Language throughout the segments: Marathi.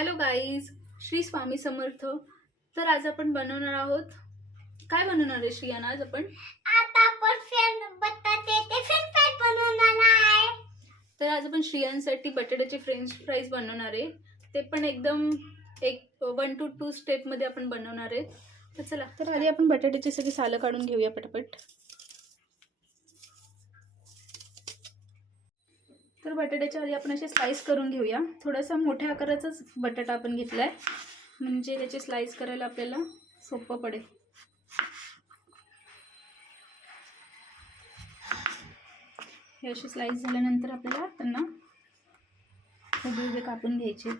Hello guys Shri Swami Samarth. तर आज आपण बनवणार आहोत. काय बनवणार आहे श्रियाना आज आपण? आता आपण फ्रेंड बटाटे ते फ्रेंच फ्राय बनवणार आहे. तर आज आपण श्रियांसाठी बटाट्याचे फ्रेंच फ्राईज बनवणार आहे. ते पण एकदम एक वन टू टू स्टेपमध्ये आपण बनवणार आहे तर चला तर आधी आपण बटाट्याची सगळी सालं काढून घेऊया पटापट. तर बटाट्याच्या आधी आपण असे स्लाईस करून घेऊया. थोडासा मोठ्या आकाराचाच बटाटा आपण घेतला आहे म्हणजे त्याचे स्लाईस करायला आपल्याला सोपं पडेल. हे असे स्लाईस झाल्यानंतर आपल्याला त्यांना उभे उभे कापून घ्यायचे.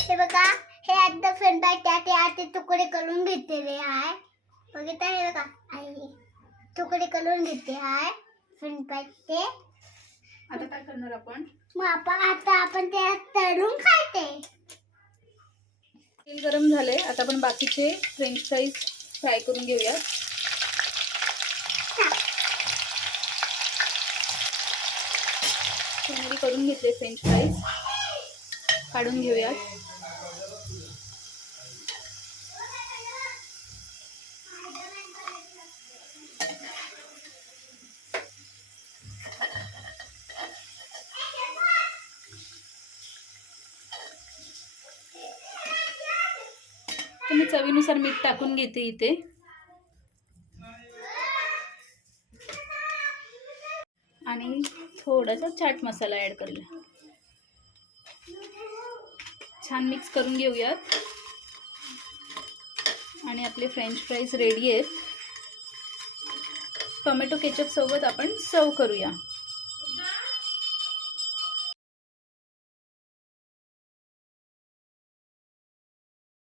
हे बघा हे आता फ्रेंच फ्राय त्याचे आते तुकडे करून घेतलेले आहे बघितलं हे बघा. आई तुकडे करून घेते आहे फ्रेंच फ्राय ते. आता काय करणार आपण? मग आपण आता आपण ते तळून खायचे. तेल गरम झाले आता आपण बाकीचे फ्रेंच फ्राईज फ्राय करून घेऊया करून घेतले फ्रेंच फ्राईज काढून घेऊयात. मी चवीनुसार मीठ टाकून घेते इथे. आणि थोडासा चाट मसाला ॲड करूया. छान मिक्स करून घेऊयात. आणि आपले फ्रेंच फ्राईज रेडी आहेत. टोमॅटो केचपसोबत आपण सर्व करूया.